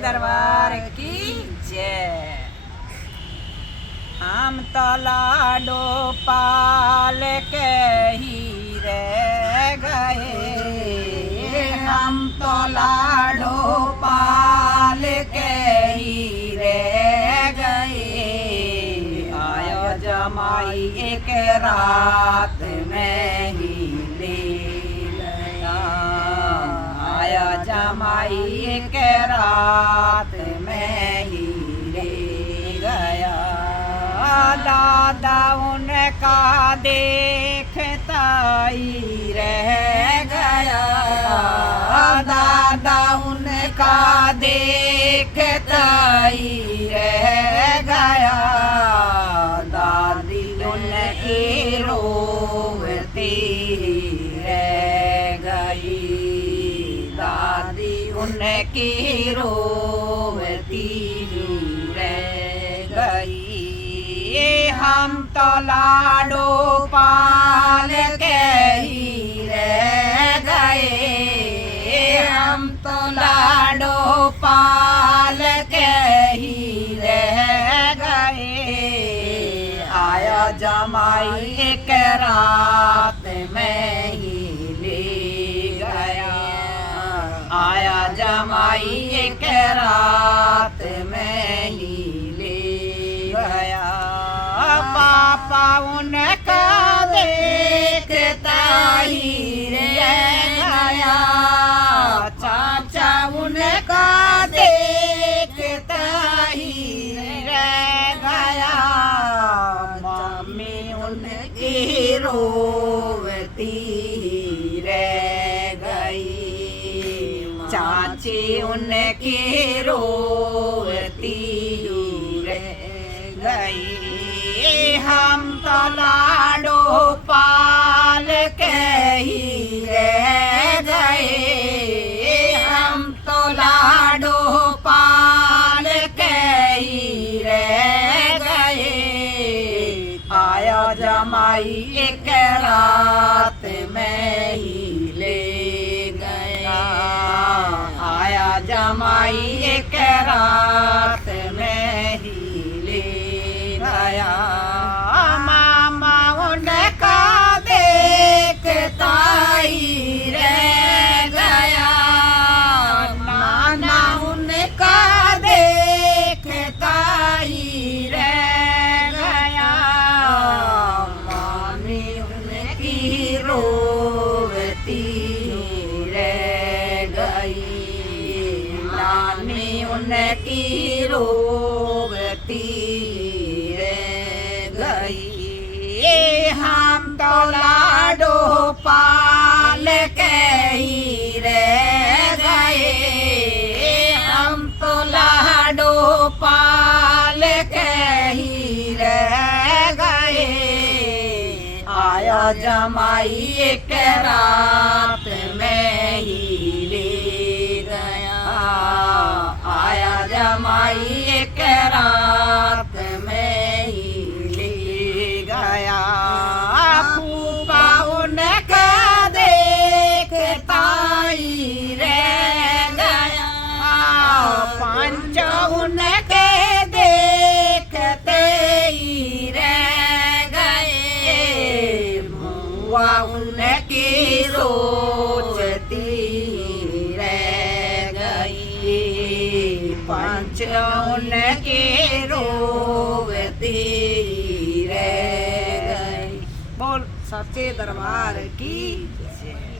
दरबार की जय। हम तो लाडो पाल के ही रह गए, हम तो लाडो पाल के ही रह गए। आयो जमाई एक रात में ही ले गया, आया जमाई एक रात में ही ले गया। दादा उनका देखता ही रह गया, दादा उनका देखता ही रह गया। दादी उनकी रोती रह गई, दादी उनकी रोती रह गई। हम तो लाडो पाल के ही रह गए, हम तो लाडो पाल के ही रह गए। आया जमाई एक रात में ही ले गया, आया जमाई एक रात में ही ले गया। पापा उनका देखता ही रह गया, चाचा उनका देखता ही रह गया। मम्मी उनकी रोती रह गई, चाची उनकी रोती रह गई। हम तो लाडो पाल के ही रह गए, हम तो लाडो पाल के ही रह गए। आया जमाई एक रात में ही ले गया, आया जमाई एक रात में ही ले गया। मामा उनका देखता ही रह गया, नाना उनका देखता ही रह गया। मामी उनकी रोती रह गई, नानी उनकी रोती रह गई। हम तो लाडो पाल के ही रह गए, हम तो लाडो पाल के ही रह गए। आया जमाई एक रात में ही ले गया, आया जमाई एक रात में ही ले गया। फूफा उनका देखता ही रह गया, पंच उनके देखते ही रह गए। बुआ उनकी सोचती रह गई, पंच उनकी रोती रह गई। बोल सच्चे दरबार की जय।